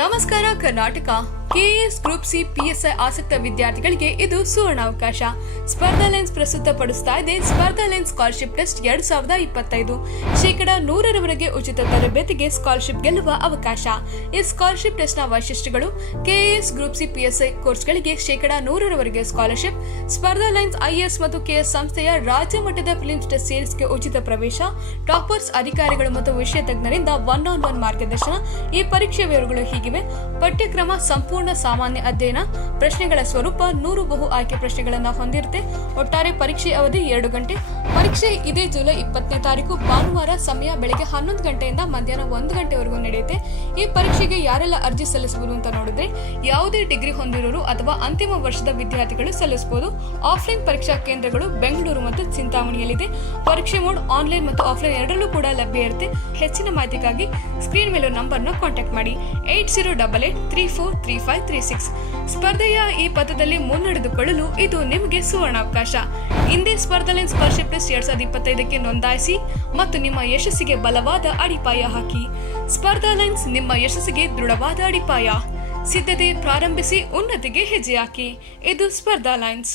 ನಮಸ್ಕಾರ Karnataka. KAS group C PSI ಆಸಕ್ತ ವಿದ್ಯಾರ್ಥಿಗಳಿಗೆ ಇದು ಸುವರ್ಣಾವಕಾಶ. ಸ್ಪರ್ಧಾ ಲೆನ್ಸ್ ಪ್ರಸ್ತುತಪಡಿಸ್ತಾ ಇದೆ ಸ್ಪರ್ಧಾ ಲೆನ್ಸ್ ಸ್ಕಾಲರ್ಶಿಪ್ ಟೆಸ್ಟ್ 2025. ಶೇಕಡ 100ರವರೆಗೆ ಉಚಿತ ತರಬೇತಿಗೆ ಸ್ಕಾಲರ್ಶಿಪ್ ಗೆಲ್ಲುವ ಅವಕಾಶ. ಈ ಸ್ಕಾಲರ್ಶಿಪ್ ಟೆಸ್ಟ್ ನ ವೈಶಿಷ್ಟ್ಯಗಳು: ಕೆಎಎಸ್ ಗ್ರೂಪ್ ಸಿ ಪಿಎಸ್ಐ ಕೋರ್ಸ್ಗಳಿಗೆ ಶೇಕಡ 100ರವರೆಗೆ ಸ್ಕಾಲರ್ಶಿಪ್, ಸ್ಪರ್ಧಾ ಲೆನ್ಸ್ ಐಎಎಸ್ ಮತ್ತು ಕೆಎಸ್ ಸಂಸ್ಥೆಯ ರಾಜ್ಯ ಮಟ್ಟದ ಫಿಲಿಮ್ಸ್ ಟೆಸ್ಟ್ ಸೀರೀಸ್ಗೆ ಉಚಿತ ಪ್ರವೇಶ, ಟಾಪರ್ಸ್ ಅಧಿಕಾರಿಗಳು ಮತ್ತು ವಿಷಯ ತಜ್ಞರಿಂದ 1-on-1 ಮಾರ್ಗದರ್ಶನ. ಈ ಪರೀಕ್ಷೆ ವಿವರಗಳು ಹೀಗಿವೆ: ಪಠ್ಯಕ್ರಮ ಸಂಪೂರ್ಣ ಸಾಮಾನ್ಯ ಅಧ್ಯಯನ, ಪ್ರಶ್ನೆಗಳ ಸ್ವರೂಪ 100 ಬಹು ಆಯ್ಕೆ ಪ್ರಶ್ನೆಗಳನ್ನು ಹೊಂದಿರುತ್ತೆ. ಒಟ್ಟಾರೆ ಪರೀಕ್ಷೆ ಅವಧಿ 2 ಗಂಟೆ. ಪರೀಕ್ಷೆ ಇದೇ ಜುಲೈ 20ನೇ ತಾರೀಕು ಭಾನುವಾರ. ಸಮಯ ಬೆಳಗ್ಗೆ 11 ಗಂಟೆಯಿಂದ ಮಧ್ಯಾಹ್ನ 1 ಗಂಟೆವರೆಗೂ ನಡೆಯುತ್ತೆ. ಈ ಪರೀಕ್ಷೆಗೆ ಯಾರೆಲ್ಲ ಅರ್ಜಿ ಸಲ್ಲಿಸಬಹುದು ಅಂತ ನೋಡಿದ್ರೆ, ಯಾವುದೇ ಡಿಗ್ರಿ ಹೊಂದಿರೋರು ಅಥವಾ ಅಂತಿಮ ವರ್ಷದ ವಿದ್ಯಾರ್ಥಿಗಳು ಸಲ್ಲಿಸಬಹುದು. ಆಫ್ಲೈನ್ ಪರೀಕ್ಷಾ ಕೇಂದ್ರಗಳು ಬೆಂಗಳೂರು ಮತ್ತು ಚಿಂತಾಮಣಿಯಲ್ಲಿದೆ. ಪರೀಕ್ಷೆ ಮೋಡ್ ಆನ್ಲೈನ್ ಮತ್ತು ಆಫ್ಲೈನ್ ಎರಡರಲ್ಲೂ ಕೂಡ ಲಭ್ಯ ಇರುತ್ತೆ. ಹೆಚ್ಚಿನ ಮಾಹಿತಿಗಾಗಿ ಸ್ಕ್ರೀನ್ ಮೇಲೋ ನಂಬರ್ನ ಕಾಂಟ್ಯಾಕ್ಟ್ ಮಾಡಿ 8088343536. ಸ್ಪರ್ಧೆಯ ಈ ಪಥದಲ್ಲಿ ಮುನ್ನಡೆದುಕೊಳ್ಳಲು ಇದು ನಿಮಗೆ ಸುವರ್ಣಾವಕಾಶ. ಹಿಂದೆ ಸ್ಪರ್ಧಾ ಲೆನ್ಸ್ ಸ್ಕಾಲರ್ಶಿಪ್ ಟೆಸ್ಟ್ 2025ಕ್ಕೆ ನೋಂದಾಯಿಸಿ ಮತ್ತು ನಿಮ್ಮ ಯಶಸ್ಸಿಗೆ ಬಲವಾದ ಅಡಿಪಾಯ ಹಾಕಿ. ಸ್ಪರ್ಧಾ ಲೆನ್ಸ್ ನಿಮ್ಮ ಯಶಸ್ಸಿಗೆ ದೃಢವಾದ ಅಡಿಪಾಯ. ಸಿದ್ಧತೆ ಪ್ರಾರಂಭಿಸಿ, ಉನ್ನತಿಗೆ ಹೆಜ್ಜೆ ಹಾಕಿ. ಇದು ಸ್ಪರ್ಧಾ ಲೈನ್ಸ್.